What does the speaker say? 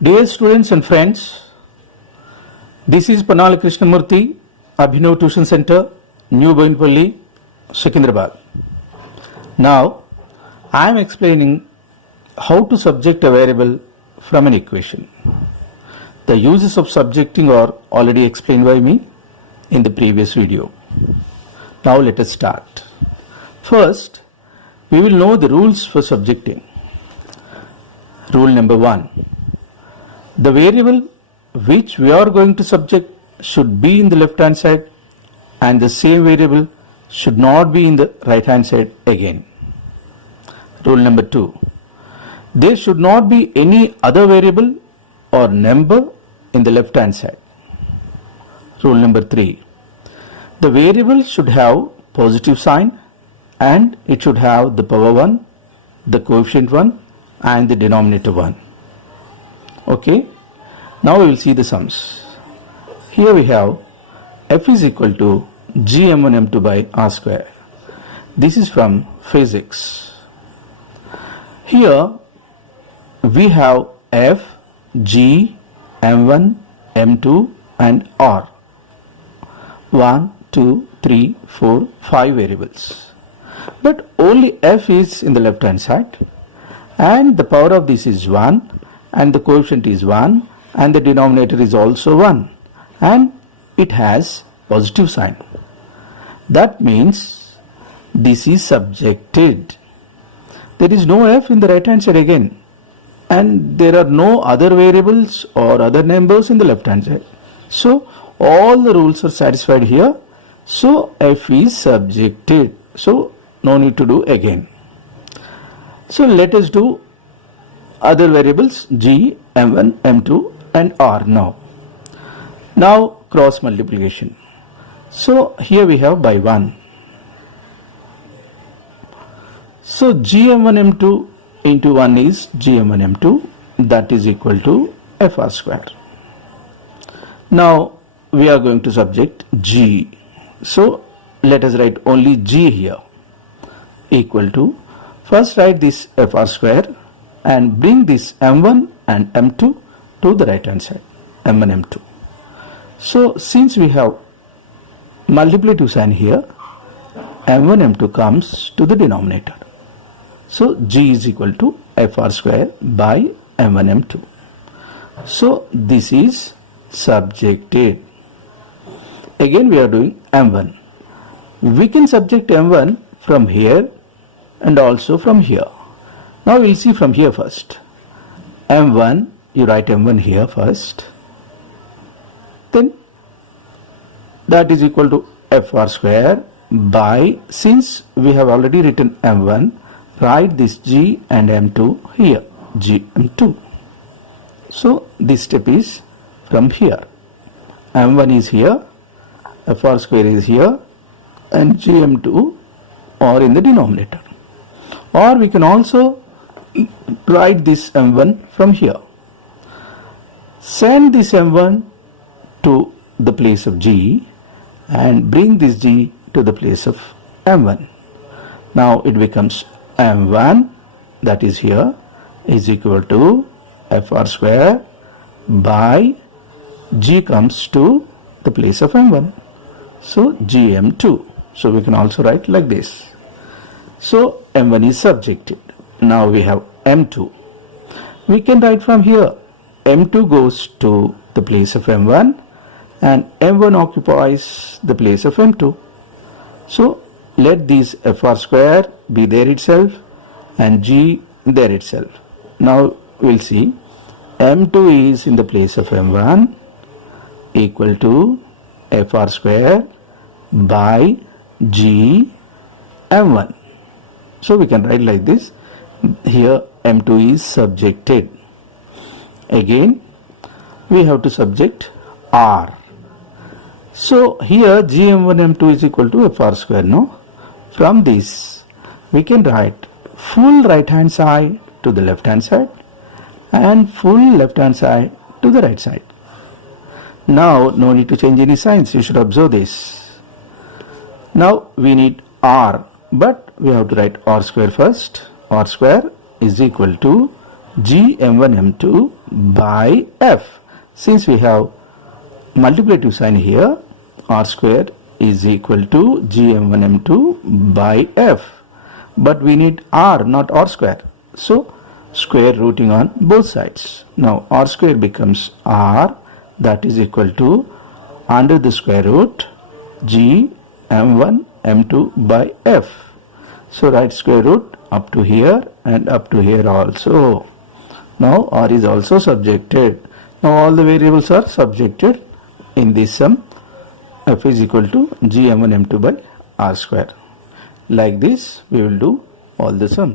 Dear students and friends, this is Panala Krishnamurthy, Abhinav Tuition Center, New Boinpalli, Secunderabad. Now, I am explaining how to subject a variable from an equation. The uses of subjecting are already explained by me in the previous video. Now let us start. First, we will know the rules for subjecting. Rule number 1. The variable which we are going to subject should be in the left hand side and the same variable should not be in the right hand side again. Rule number 2. There should not be any other variable or number in the left hand side. Rule number 3. The variable should have positive sign and it should have the power 1, the coefficient 1 and the denominator 1. Okay, now we will see the sums. Here we have f is equal to gm1 m2 by r square. This is from physics. Here we have f, g, m1, m2 and r. 1, 2, 3, 4, 5 variables. But only f is in the left hand side and the power of this is 1 and the coefficient is 1 and the denominator is also 1 and it has positive sign. That means this is subjected. There is no f in the right hand side again and there are no other variables or other numbers in the left hand side. So all the rules are satisfied here. So f is subjected. So no need to do again. So let us do other variables g, m1, m2 and r now. Now cross multiplication. So here we have by 1. So gm1 m2 into 1 is gm1 m2, that is equal to fr square. Now we are going to subject g. So let us write only g here equal to, first write this fr square and bring this m1 and m2 to the right hand side, m1 m2. So since we have multiplicative sign here, m1 m2 comes to the denominator. So g is equal to fr square by m1 m2. So this is subjected. Again we are doing m1. We can subject m1 from here and also from here. Now we will see from here first. m1, you write m1 here first. Then that is equal to fr square by, since we have already written m1, write this g and m2 here, gm2. So this step is from here. m1 is here, fr square is here and gm2 are in the denominator. Or we can also write this m1 from here. Send this m1 to the place of g and bring this g to the place of m1. Now it becomes m1, that is here, is equal to fr square by g comes to the place of m1. So gm2. So we can also write like this. So m1 is subjected. Now we have m2. We can write from here. m2 goes to the place of m1 and m1 occupies the place of m2. So let this fr square be there itself and g there itself. Now we will see m2 is in the place of m1 equal to fr square by g m1. So we can write like this. Here m2 is subjected. Again we have to subject r. So here gm1 m2 is equal to fr square. No, from this we can write full right hand side to the left hand side and full left hand side to the right side. Now no need to change any signs. You should observe this. Now we need r, but we have to write r square first. R square is equal to gm1 m2 by f. Since we have multiplicative sign here, r square is equal to gm1 m2 by f. But we need r, not r square. So square rooting on both sides. Now r square becomes r, that is equal to under the square root g m1 m2 by f. So write square root up to here and up to here also. Now r is also subjected. Now all the variables are subjected in this sum. F is equal to g m1 m2 by r square. Like this we will do all the sum.